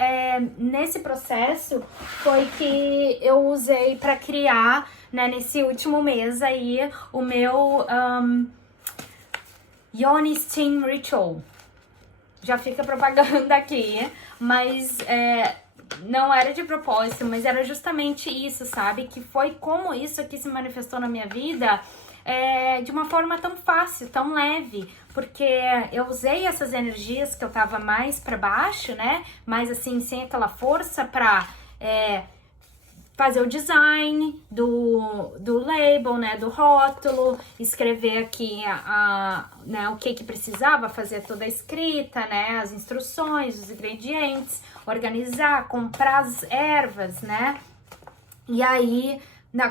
nesse processo foi que eu usei para criar, né, nesse último mês aí, o meu Yoni Steam Ritual. Já fica propaganda aqui, mas não era de propósito, mas era justamente isso, sabe? Que foi como isso aqui se manifestou na minha vida de uma forma tão fácil, tão leve, porque eu usei essas energias que eu tava mais pra baixo, né? Mais assim, sem aquela força pra fazer o design do label, né, do rótulo, escrever aqui né, o que precisava, fazer toda a escrita, né, as instruções, os ingredientes, organizar, comprar as ervas, né, e aí,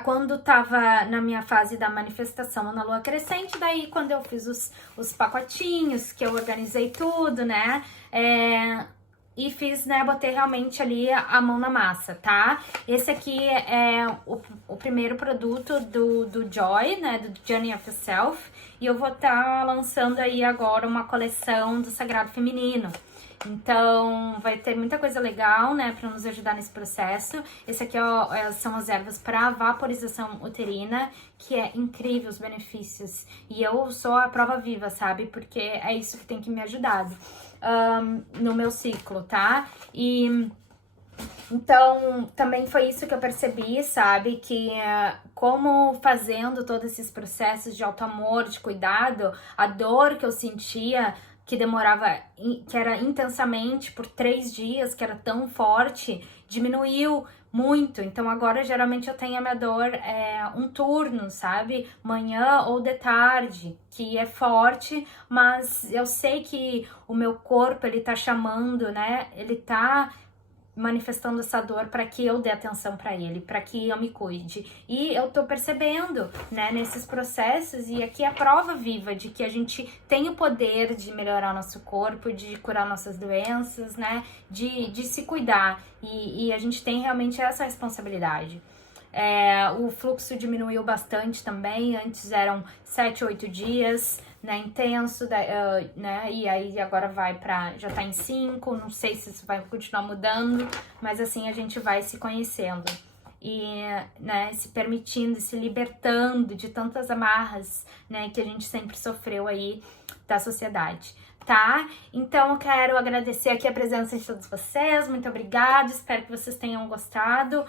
quando tava na minha fase da manifestação na lua crescente, daí quando eu fiz os pacotinhos, que eu organizei tudo, né, e fiz, né, botei realmente ali a mão na massa, tá? Esse aqui é o primeiro produto do Joy, né, do Journey of Yourself, e eu vou estar lançando aí agora uma coleção do Sagrado Feminino. Então, vai ter muita coisa legal, né, pra nos ajudar nesse processo. Esse aqui são as ervas para vaporização uterina, que é incrível os benefícios. E eu sou a prova viva, sabe? Porque é isso que tem que me ajudar no meu ciclo, tá? E então, também foi isso que eu percebi, sabe? Que como fazendo todos esses processos de auto-amor, de cuidado, a dor que eu sentia, que demorava, que era intensamente por 3 dias, que era tão forte, diminuiu muito. Então agora geralmente eu tenho a minha dor um turno, sabe? Manhã ou de tarde, que é forte, mas eu sei que o meu corpo, ele tá chamando, né? Ele tá manifestando essa dor para que eu dê atenção para ele, para que eu me cuide. E eu tô percebendo, né, nesses processos, e aqui é a prova viva de que a gente tem o poder de melhorar nosso corpo, de curar nossas doenças, né, de se cuidar. E a gente tem realmente essa responsabilidade. O fluxo diminuiu bastante também, antes eram 7, 8 dias, né, intenso, né, e aí agora já tá em 5, não sei se isso vai continuar mudando, mas assim a gente vai se conhecendo e, né, se permitindo, se libertando de tantas amarras, né, que a gente sempre sofreu aí da sociedade. Tá? Então eu quero agradecer aqui a presença de todos vocês, muito obrigada, espero que vocês tenham gostado,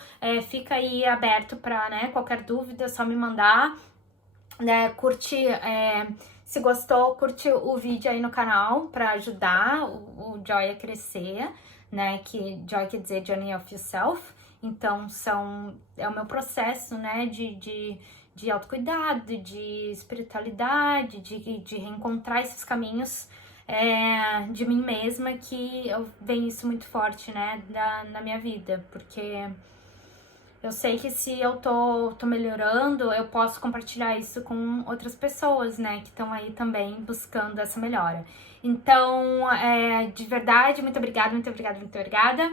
fica aí aberto para, né, qualquer dúvida, é só me mandar, né, curte, se gostou, curte o vídeo aí no canal para ajudar o Joy a crescer, né, que Joy quer dizer Journey of Yourself, então é o meu processo, né, de autocuidado, de espiritualidade, de reencontrar esses caminhos de mim mesma, que eu vejo isso muito forte, né, na minha vida, porque eu sei que se eu tô melhorando, eu posso compartilhar isso com outras pessoas, né, que estão aí também buscando essa melhora. Então, de verdade, muito obrigada, muito obrigada, muito obrigada.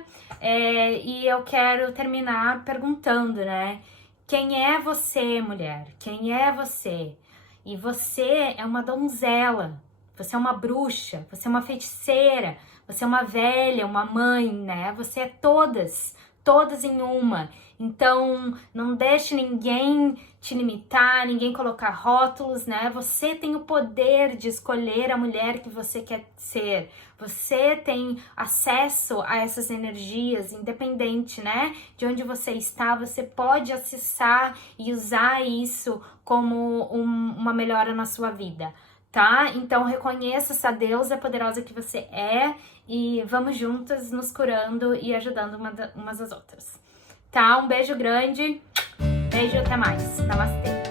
E eu quero terminar perguntando, né, quem é você, mulher? Quem é você? E você é uma donzela. Você é uma bruxa, você é uma feiticeira, você é uma velha, uma mãe, né? Você é todas todas em uma. Então, não deixe ninguém te limitar, ninguém colocar rótulos, né? Você tem o poder de escolher a mulher que você quer ser. Você tem acesso a essas energias, independente, né? De onde você está, você pode acessar e usar isso como uma melhora na sua vida, tá? Então, reconheça essa deusa poderosa que você é e vamos juntas nos curando e ajudando umas às outras. Tá? Um beijo grande. Beijo, até mais. Namastê.